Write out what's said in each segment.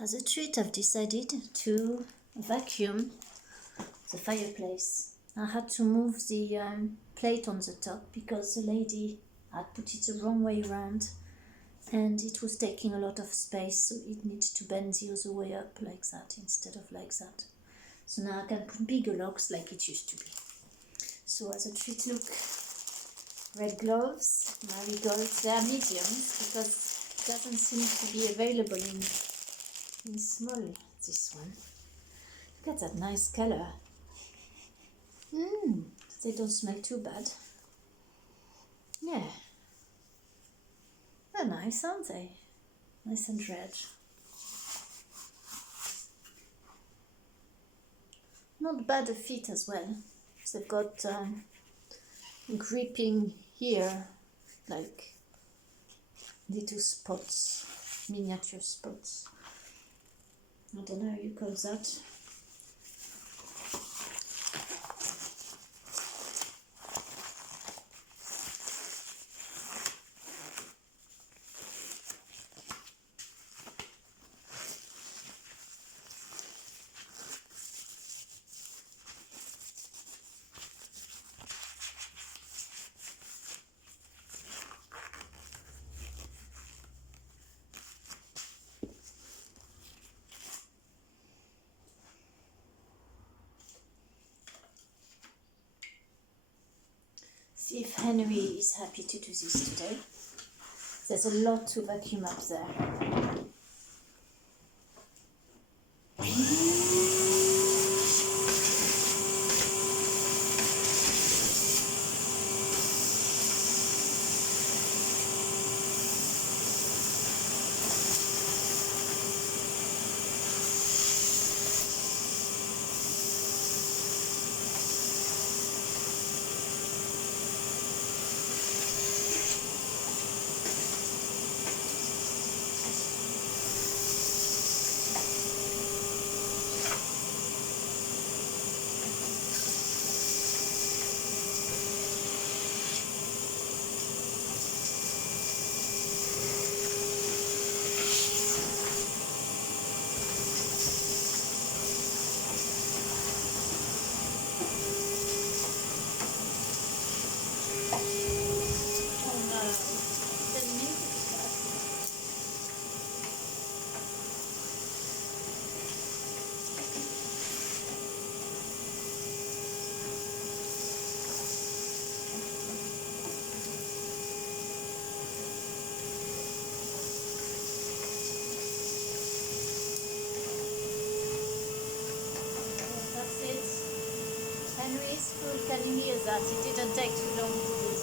As a treat, I've decided to vacuum the fireplace. I had to move the plate on the top because the lady had put it the wrong way around and it was taking a lot of space, so it needs to bend the other way up like that instead of like that. So now I can put bigger logs like it used to be. So as a treat, look, red gloves, marigolds, they are mediums because it doesn't seem to be available in small, this one. Look at that nice color. They don't smell too bad. Yeah. They're nice, aren't they? Nice and red. Not bad a fit as well. They've got gripping here, like little spots, miniature spots. I don't know how you call that. See if Henry is happy to do this today. There's a lot to vacuum up there. Can you hear that? It didn't take too long to do this.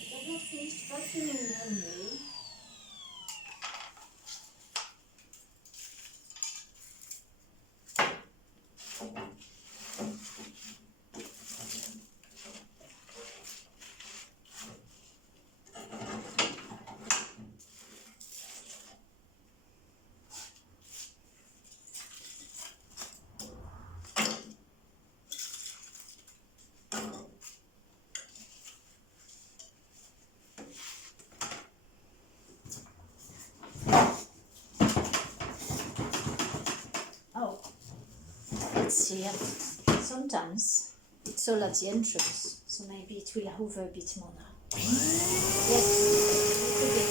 But I've not finished vacuuming, Henry. Oh, let's see. Sometimes it's all at the entrance, so maybe it will hover a bit more now. Yes, a little bit.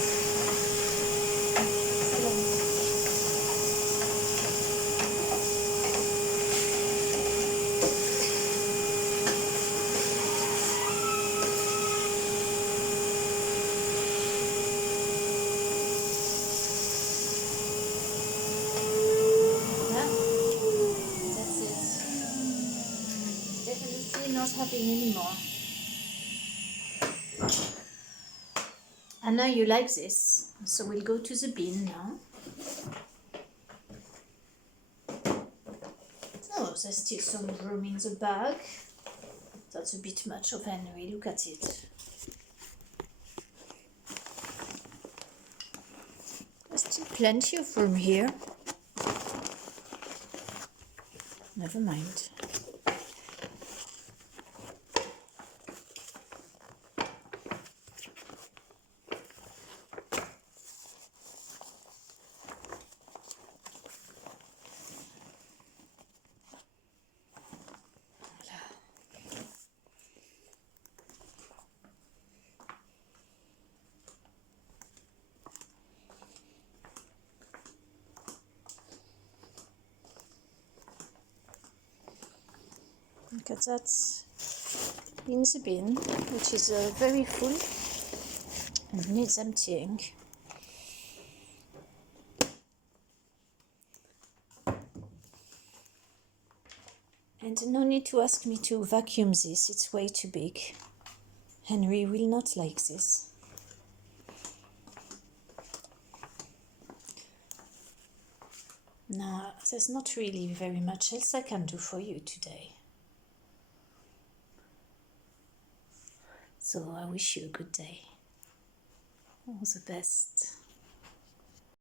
Not having any more. I know you like this, so we'll go to the bin now. Oh, there's still some room in the bag. That's a bit much of Henry, look at it. There's still plenty of room here. Never mind. Look at that in the bin, which is very full and needs emptying. And no need to ask me to vacuum this, it's way too big. Henry will not like this. No, there's not really very much else I can do for you today. So I wish you a good day. All the best.